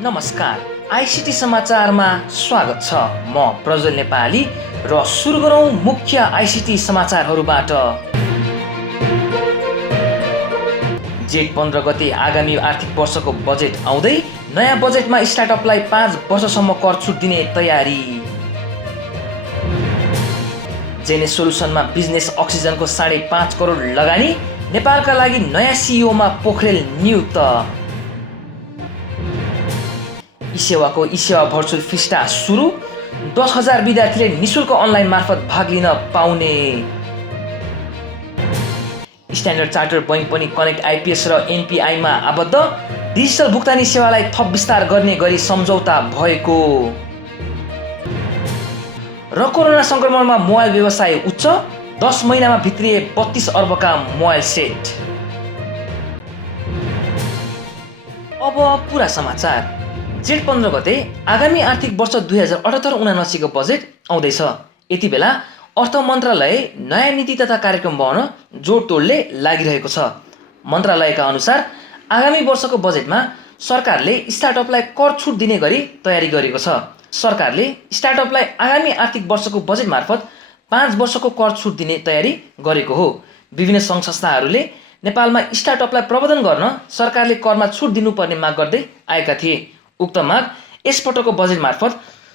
नमस्कार, आइसिटी समाचारमा स्वागत छ। म प्रज्वल नेपाली र सुरु गरौँ मुख्य आइसिटी समाचारहरूबाट। जेठ 15 गते आगामी आर्थिक वर्षको बजेट आउँदै नयाँ बजेटमा स्टार्टअपलाई 5 वर्षसम्म कर छुट दिने तयारी। जेनेस सोलुसनमा बिजनेस अक्सिजनको 5.5 करोड लगानी, नेपालका लागि नयाँ सिइओमा पोखरेल नियुक्त। इसेवाको इसेवा भर्चुअल फिस्टा सुरु, 10,000 विद्यार्थीले निशुल्क अनलाइन मार्फत भाग लिन पाउने। स्ट्यान्डर्ड चार्टर्ड बैंक पनि कनेक्ट आइपिएस र एनपिआईमा आबद्ध, डिजिटल भुक्तानी सेवालाई थप विस्तार गर्ने गरी सम्झौता भएको। र कोरोना संक्रमणमा मोबाइल व्यवसाय उच्च, 10 महिनामा भित्रिए 32 अर्बका मोबाइल सेट। अब पुरा समाचार। जेठ 15 गते आगामी आर्थिक वर्ष 2078-79 को बजेट आउँदैछ। यति बेला अर्थ मन्त्रालय नयाँ नीति तथा कार्यक्रम बनाउन जोडतोडले लागिरहेको छ। मन्त्रालयका अनुसार आगामी वर्षको बजेटमा सरकारले स्टार्टअपलाई कर छुट दिने गरी तयारी गरेको छ। सरकारले स्टार्टअपलाई आगामी आर्थिक वर्षको बजेट मार्फत 5 वर्षको कर छुट दिने तयारी गरेको हो। विभिन्न सङ्घ संस्थाहरूले नेपालमा स्टार्टअपलाई प्रबन्धन गर्न सरकारले करमा छुट दिनुपर्ने माग गर्दै आएका थिए। उक्त माग यसपटकको बजेट मार्फत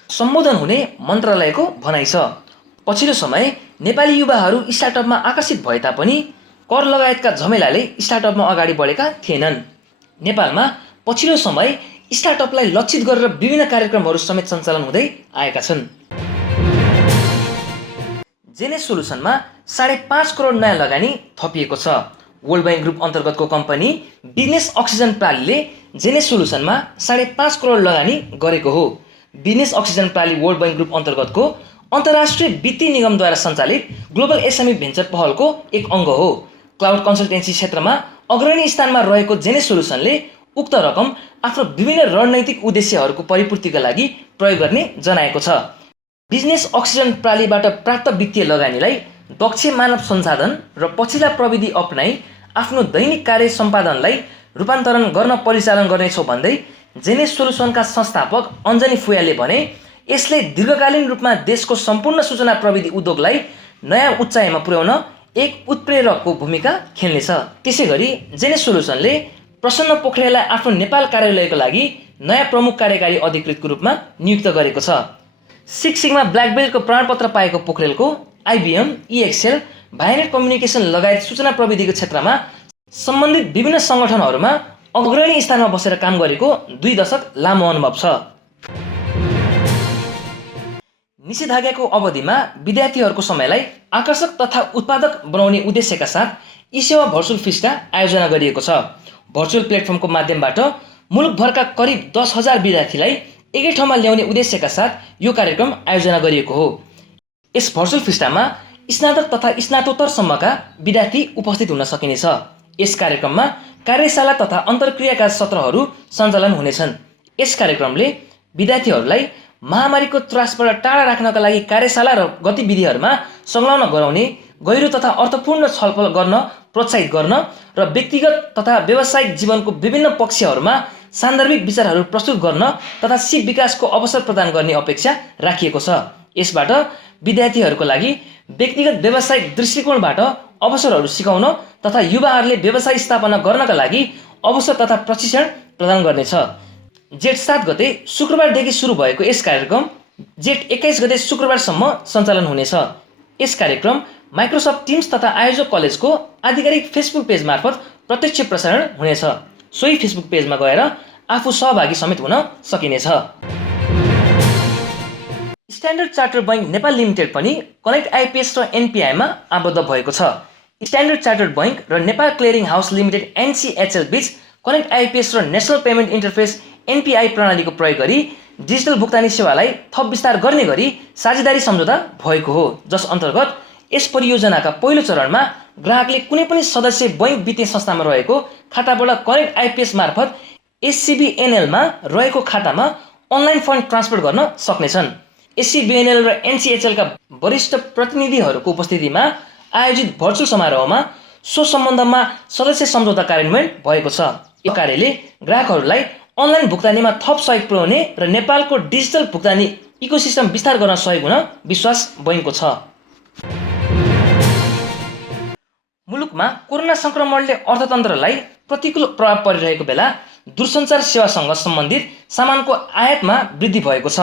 सम्बोधन हुने मन्त्रालयको भनाइ छ। पछिल्लो समय नेपाली युवाहरू स्टार्टअपमा आकर्षित भए तापनि कर लगायतका झमेलाले स्टार्टअपमा अगाडि बढेका थिएनन्। नेपालमा पछिल्लो समय स्टार्टअपलाई लक्षित गरेर विभिन्न कार्यक्रमहरू समेत सञ्चालन हुँदै आएका छन्। जेनेस सोलुसनमा 5.5 करोड नयाँ लगानी थपिएको छ। वर्ल्ड बैंक ग्रुप अन्तर्गतको कम्पनी बिजनेस अक्सिजन प्रालीले जेनेस सोलुसनमा 5.5 करोड लगानी गरेको हो। बिजनेस अक्सिजन प्राली वर्ल्ड बैंक ग्रुप अन्तर्गतको अन्तर्राष्ट्रिय वित्तीय निगमद्वारा सञ्चालित ग्लोबल एसएमई भेन्चर पहलको एक अङ्ग हो। क्लाउड कन्सल्टेन्सी क्षेत्रमा अग्रणी स्थानमा रहेको जेनेस सोलुसनले उक्त रकम आफ्नो विभिन्न रणनैतिक उद्देश्यहरूको परिपूर्तिका लागि प्रयोग गर्ने जनाएको छ। बिजनेस अक्सिजन प्रालीबाट प्राप्त वित्तीय लगानीलाई दक्ष मानव संसाधन र पछिल्ला प्रविधि अपनाई आफ्नो दैनिक कार्य सम्पादनलाई रूपान्तरण गर्न परिचालन गर्नेछौँ भन्दै जेनेस सोलुसनका संस्थापक अञ्जनी फुयालले भने, यसले दीर्घकालीन रूपमा देशको सम्पूर्ण सूचना प्रविधि उद्योगलाई नयाँ उचाइमा पुर्याउन एक उत्प्रेरकको भूमिका खेल्नेछ। त्यसैगरी जेनेस सोलुसनले प्रसन्न पोखरेललाई आफ्नो नेपाल कार्यालयको लागि नयाँ प्रमुख कार्यकारी अधिकृतको रूपमा नियुक्त गरेको छ। सिक्स सिग्मा ब्ल्याक बेल्टको प्रमाणपत्र पाएको पोखरेलको आइबिएम, इएक्सेल, भाइनेट कम्युनिकेसन लगायत सूचना प्रविधिको क्षेत्रमा सम्बन्धित विभिन्न सङ्गठनहरूमा अग्रणी स्थानमा बसेर काम गरेको 2 दशक लामो अनुभव छ। निषेधाज्ञाको अवधिमा विद्यार्थीहरूको समयलाई आकर्षक तथा उत्पादक बनाउने उद्देश्यका साथ इसेवा भर्चुअल फिस्टा आयोजना गरिएको छ। भर्चुअल प्लेटफर्मको माध्यमबाट मुलुकभरका करिब 10,000 विद्यार्थीलाई एकै ठाउँमा ल्याउने उद्देश्यका साथ यो कार्यक्रम आयोजना गरिएको हो। यस भर्चुअल फिस्टामा स्नातक तथा स्नातकोत्तरसम्मका विद्यार्थी उपस्थित हुन सकिनेछ। यस कार्यक्रममा कार्यशाला तथा अन्तर्क्रियाका सत्रहरू सञ्चालन हुनेछन्। यस कार्यक्रमले विद्यार्थीहरूलाई महामारीको त्रासबाट टाढा राख्नका लागि कार्यशाला र गतिविधिहरूमा संलग्न गराउने, गहिरो तथा अर्थपूर्ण छलफल गर्न प्रोत्साहित गर्न र व्यक्तिगत तथा व्यावसायिक जीवनको विभिन्न पक्षहरूमा सान्दर्भिक विचारहरू प्रस्तुत गर्न तथा सिप विकासको अवसर प्रदान गर्ने अपेक्षा राखिएको छ। यसबाट विद्यार्थीहरूको लागि व्यक्तिगत व्यावसायिक दृष्टिकोणबाट अवसरहरू सिकाउन तथा युवाहरूले व्यवसाय स्थापना गर्नका लागि अवसर तथा प्रशिक्षण प्रदान गर्नेछ। जेठ 7 गते शुक्रबारदेखि सुरु भएको यस कार्यक्रम जेठ 21 गते शुक्रबारसम्म सञ्चालन हुनेछ। यस कार्यक्रम माइक्रोसफ्ट टिम्स तथा आयोजक कलेजको आधिकारिक फेसबुक पेज मार्फत प्रत्यक्ष प्रसारण हुनेछ। सोही फेसबुक पेजमा गएर आफू सहभागी समेत हुन सकिनेछ। Standard chartered bank Nepal limited पनि कनेक्ट आइपिएस र एनपिआईमा आबद्ध भएको छ। स्ट्यान्डर्ड चार्टर्ड बैंक र नेपाल क्लियरिङ हाउस लिमिटेड एनसिएचएल बीच कनेक्ट आइपिएस र नेसनल पेमेन्ट इन्टरफेस एनपिआई प्रणालीको प्रयोग गरी डिजिटल भुक्तानी सेवालाई थप विस्तार गर्ने गरी साझेदारी सम्झौता भएको हो, जस अन्तर्गत यस परियोजनाका पहिलो चरणमा ग्राहकले कुनै पनि सदस्य बैंक वित्तीय संस्थामा रहेको खाताबाट कनेक्ट आइपिएस मार्फत एससिबिएनएलमा रहेको खातामा अनलाइन फन्ड ट्रान्सफर गर्न सक्नेछन्। एससिबिएनएल र एनसिएचएलका वरिष्ठ प्रतिनिधिहरूको उपस्थितिमा आयोजित भर्चुअल समारोहमा सो सम्बन्धमा सदस्य सम्झौता कार्यान्वयन भएको छ। यो कार्यले ग्राहकहरूलाई अनलाइन भुक्तानीमा थप सहयोग पुर्याउने र नेपालको डिजिटल भुक्तानी इकोसिस्टम विस्तार गर्न सहयोग हुन विश्वास बैङ्कको छ। मुलुकमा कोरोना संक्रमणले अर्थतन्त्रलाई प्रतिकूल प्रभाव परिरहेको बेला दूरसञ्चार सेवासँग सम्बन्धित सामानको आयातमा वृद्धि भएको छ।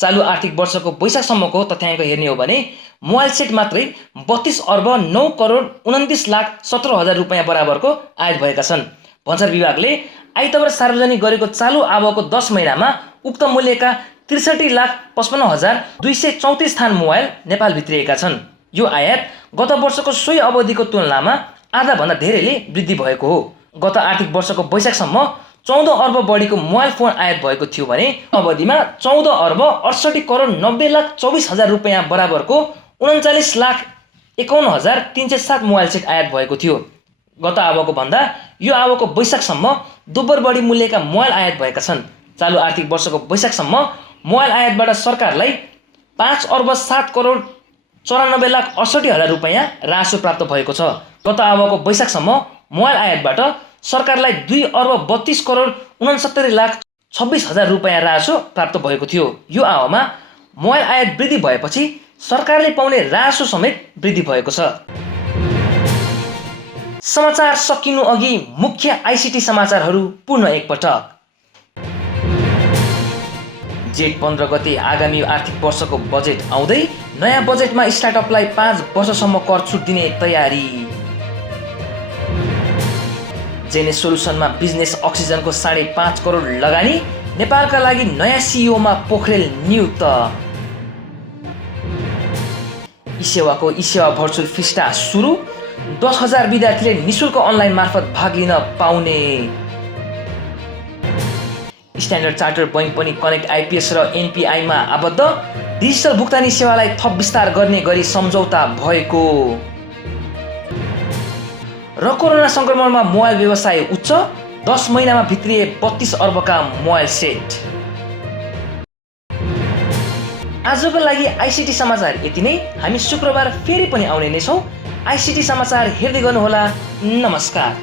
चालु आर्थिक वर्षको वैशाखसम्मको तथ्याङ्क हेर्ने हो भने मोबाइल सेट मात्रै 32 अर्ब 9 करोड 29 लाख 17 हजार रुपियाँ बराबरको आयात भएका छन्। भन्सार विभागले आइतबार सार्वजनिक गरेको चालु आबको 10 महिनामा उक्त मूल्यका 63 लाख 55 हजार 234 थान मोबाइल नेपाल भित्रिएका छन्। यो आयात गत वर्षको सोही अवधिको तुलनामा आधाभन्दा धेरैले वृद्धि भएको हो। गत आर्थिक वर्षको वैशाखसम्म 14 अर्ब बढीको मोबाइल फोन आयात भएको थियो भने अवधिमा 14 अर्ब 68 करोड 90 लाख 24 हजार रुपियाँ बराबरको 39 लाख 51 हजार 307 मोबाइल सेट आयात भएको थियो। गत आबको भन्दा यो आबको वैशाखसम्म दोब्बर बढी मूल्यका मोबाइल आयात भएका छन्। चालु आर्थिक वर्षको वैशाखसम्म मोबाइल आयातबाट सरकारलाई 5 अर्ब 7 करोड 94 लाख 68 हजार रुपियाँ राजस्व प्राप्त भएको छ। गत आबको वैशाखसम्म मोबाइल आयातबाट सरकारलाई 2 अर्ब 32 करोड 69 लाख 26 हजार रुपियाँ राजस्व प्राप्त भएको थियो। यो आवमा मोबाइल आयात वृद्धि भएपछि सरकारले पाउने राजस्व समेत वृद्धि भएको छ। समाचार सकिनु अघि मुख्य आइसिटी समाचारहरू पुनः एकपटक। जेठ 15 गते आगामी आर्थिक वर्षको बजेट आउँदै नयाँ बजेटमा स्टार्टअपलाई 5 वर्षसम्म कर छुट दिने तयारी। जेनेस सोलुसनमा बिजनेस अक्सिजनको 5.5 करोड लगानी। नेपालका लागि नयाँ सिइओमा पोखरेल नियुक्त। ई-सेवाको ई-सेवा भर्चुअल फिस्टा सुरु। 10,000 विद्यार्थीले निशुल्क अनलाइन मार्फत भाग लिन पाउने। स्ट्यान्डर्ड चार्टर्ड बैंक पनि कनेक्ट आइपिएस र एनपिआईमा आबद्ध। डिजिटल भुक्तानी सेवालाई थप विस्तार गर्ने गरी सम्झौता भएको। र कोरोना संक्रमणमा मोबाइल व्यवसाय उच्च। 10 महिनामा भित्रिए 32 अर्बका मोबाइल सेट। आजको लागि आइसिटी समाचार यति नै। हामी शुक्रबार फेरि पनि आउने नै छौँ। आइसिटी समाचार हेर्दै गर्नुहोला। नमस्कार।